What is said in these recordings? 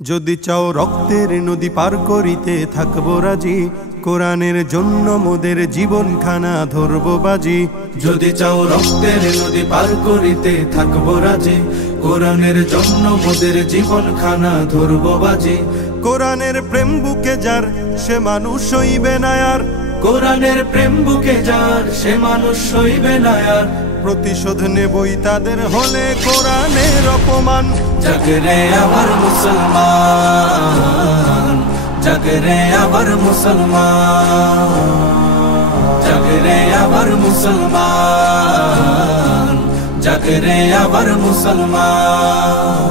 যদি চাও রক্তের নদী পার করিতে থাকবো রাজি, কোরআনের জন্য মোদের জীবনখানা ধরবো বাজি। যদি চাও রক্তের নদী পার করিতে থাকবো রাজি, কোরআনের জন্য মোদের জীবনখানা ধরবো বাজি। কোরআনের প্রেম বুকে যার সে মানুষ হইবে না আর, কোরআনের প্রেম বুকে যার সে মানুষ সইবে না আর। প্রতিশোধ নেবই তাদের হলে কোরআনের অপমান। জাগরে আবার মুসলমান, জাগরে আবার মুসলমান, জাগরে আবার মুসলমান, জাগরে আবার মুসলমান।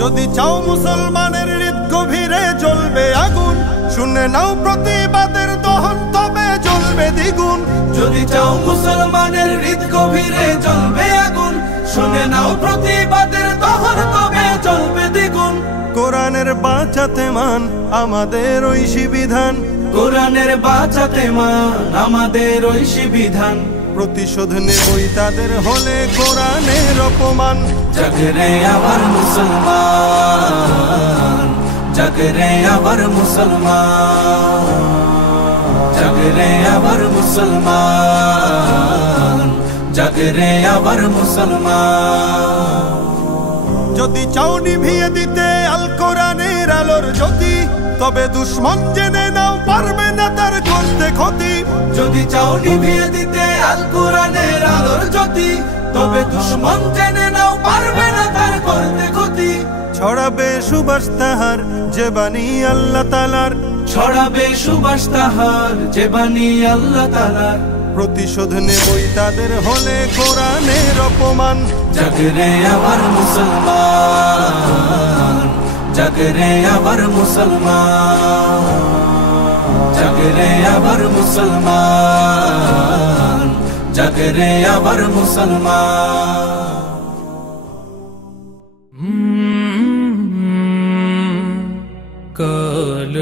যদি চাও মুসলমানের হৃদ গভীরে জ্বলবে আগুন, শুনে নাও প্রতিবাদের দহন তবে জ্বলবে দ্বিগুণ। যদি চাও মুসলমানের হৃদ গভীরে জ্বলবে আগুন, শুনে নাও প্রতিবাদের দহন তবে জ্বলবে দ্বিগুণ। কোরআনের বাঁচাতে মান আমাদের ঐশী বিধান, কোরআনের বাঁচাতে মান আমাদের ঐশী বিধান। প্রতিশোধ নেবই তাদের হলে কোরআনের অপমান। জাগরে আবার মুসলমান, জাগরে আবার মুসলমান, জাগরে আবার মুসলমান, জাগরে আবার মুসলমান। যদি চাও নিভিয়ে দিতে আল কোরআনের আলোর জ্যোতি, তবে দুশ্মন জেনে নাও পারবে না তার করতে ক্ষতি। যদি চাও নিভিয়ে দিতে আল কোরআনের আলোর জ্যোতি, তবে দুশ্মন জেনে নাও পারবে না তার করতে ক্ষতি। ছড়াবে সুবাস তাহার যে বাণী আল্লাহ তাআলার, ছড়াবে সুবাস তাহার যে বাণী আল্লাহ তাআলার। প্রতিশোধ নেবই তাদের হলে কোরআনের অপমান। জাগরে আবার মুসলমান, জাগরে আবার মুসলমান, জাগরে আবার মুসলমান, জাগরে আবার মুসলমান। কাল